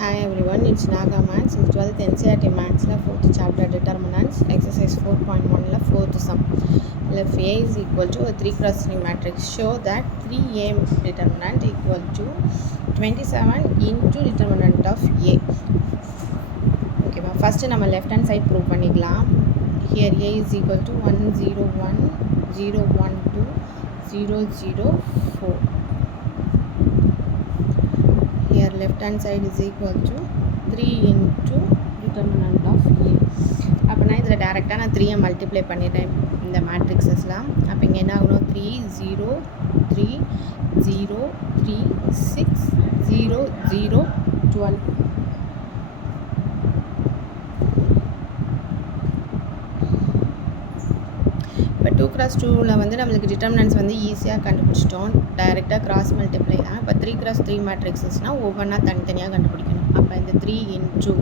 Hi everyone, it's Naga Maths. In 12th NCERT Maths la 4th chapter determinants, exercise 4.1 la 4th sum. If A is equal to a 3 cross 3 matrix, show that 3A determinant equal to 27 into determinant of A. Okay, first நம்ம left hand side prove பண்ணிக்கலாம். Here A is equal to 1 0 1 0 1 2 0 0 4. Here left hand side is equal to 3 into determinant of A. அப்போ நான் இதில் டேரெக்டாக நான் 3 multiply பண்ணிட்டேன் இந்த மேட்ரிக்ஸஸ்லாம். அப்போ இங்கே என்ன ஆகணும் 3 0 3 0 3 6 0 0 12. இப்போ 2 cross 2ல் வந்து நம்மளுக்கு டிட்டர்மினன்ட்ஸ் வந்து ஈஸியாக கண்டுபிடிச்சிட்டோம், டைரெக்டாக கிராஸ் மல்டிப்ளை தான். இப்போ 3 cross 3 மேட்ரிக்ஸஸ்னால் ஒவ்வொன்றா தனித்தனியாக கண்டுபிடிக்கணும். அப்போ இந்த 3 into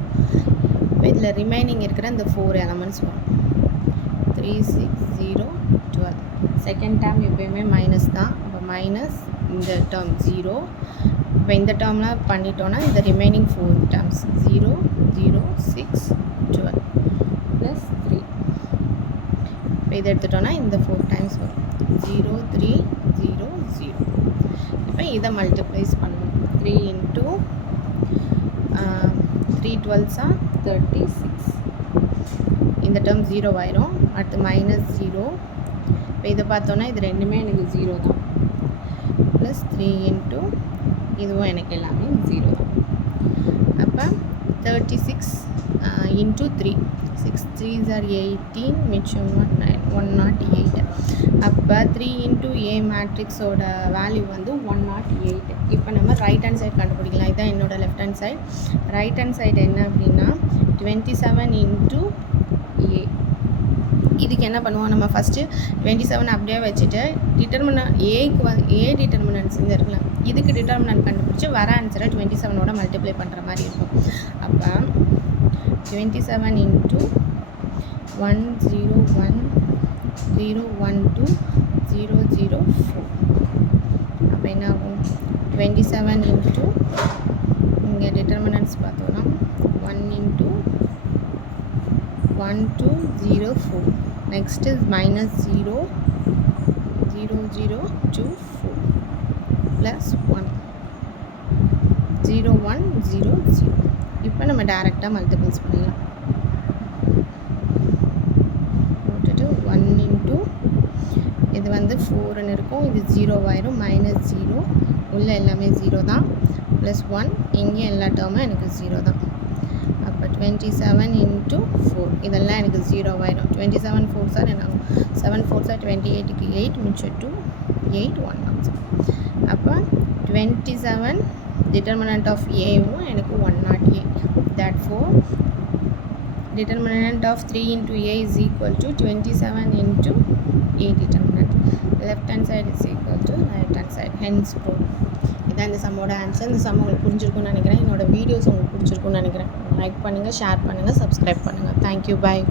இப்போ இதில் ரிமைனிங் இருக்கிற இந்த 4 எலமெண்ட்ஸ் வரும். 3 6 0 12. செகண்ட் டேர்ம் எப்போயுமே மைனஸ் தான். அப்போ மைனஸ் இந்த டேர்ம் 0. இப்போ இந்த டேர்ம்லாம் பண்ணிட்டோன்னா இந்த ரிமைனிங் 4 டேர்ம்ஸ் 0 0 6 12 ப்ளஸ் 3. இப்போ இதை எடுத்துட்டோன்னா இந்த 4 டைம்ஸ் வரும் 0 3 0 0. இப்போ இதை மல்டிப்ளைஸ் பண்ணணும். 3 into 3 12s 36. இந்த டேர்ம் 0 ஆயிரும். அடுத்து மைனஸ் 0. இப்போ இதை பார்த்தோன்னா இது ரெண்டுமே எனக்கு 0 தான். ப்ளஸ் 3 into இதுவும் எனக்கு எல்லாமே 0 தான். அப்போ 36 into 3 6 3s are 18, மிச்சம் 108. அப்போ 3 into A மேட்ரிக்ஸோட வேல்யூ வந்து 108. இப்போ நம்ம ரைட் ஹேண்ட் சைடு கண்டுபிடிக்கலாம். இதுதான் என்னோடய left hand side. Right hand side என்ன அப்படின்னா 27 into A. இதுக்கு என்ன பண்ணுவோம், நம்ம ஃபஸ்ட்டு 27 அப்படியே வச்சுட்டு ஏ டிட்டர்மினன்ட்ஸ் இந்த இருக்கலாம், இதுக்கு டிட்டர்மினன்ட் கண்டுபிடிச்சி வர ஆன்சரை 27ஓட மல்டிப்ளை பண்ணுற மாதிரி இருக்கும். அப்போ 27 into 1 0 1 0 1 2 0 0 4. அப்போ என்ன ஆகும் 27 into இங்கே டிட்டர்மினன்ட்ஸ் பார்த்தோன்னா 1 into 1 2 0 4. next is minus 0 0 0 2 4 plus 1 0 1 0 0. இப்போ நம்ம டைரெக்டாக மல்டிபிள்ஸ் பண்ணிடலாம். போட்டுட்டு 1 into இது வந்து 4ன்னு இருக்கும், இது 0 ஆயிரும், மைனஸ் 0 உள்ள எல்லாமே 0 தான், ப்ளஸ் 1 இங்கே எல்லா டேர்மும் எனக்கு 0 தான். அப்போ 27 into 4 இதெல்லாம் எனக்கு 0 ஆயிரும். 27 4s என்ன ஆகும் 7 4s 28க்கு 8 மிச்சம் 2 8 1 அப்போ 27 determinant of Aவும் எனக்கு 108. therefore determinant of 3 into A is equal to 27 into A determinant. left hand side is equal to right hand side, hence proved. இதான் இந்த சம்மோட ஆன்சர். இந்த சம் உங்களுக்கு புரிஞ்சிருக்கும்னு நினைக்கிறேன். என்னோடய வீடியோஸ் உங்களுக்கு பிடிச்சிருக்குன்னு நினைக்கிறேன். லைக் பண்ணுங்கள், ஷேர் பண்ணுங்கள், சப்ஸ்கிரைப் பண்ணுங்கள். தேங்க்யூ, பாய்.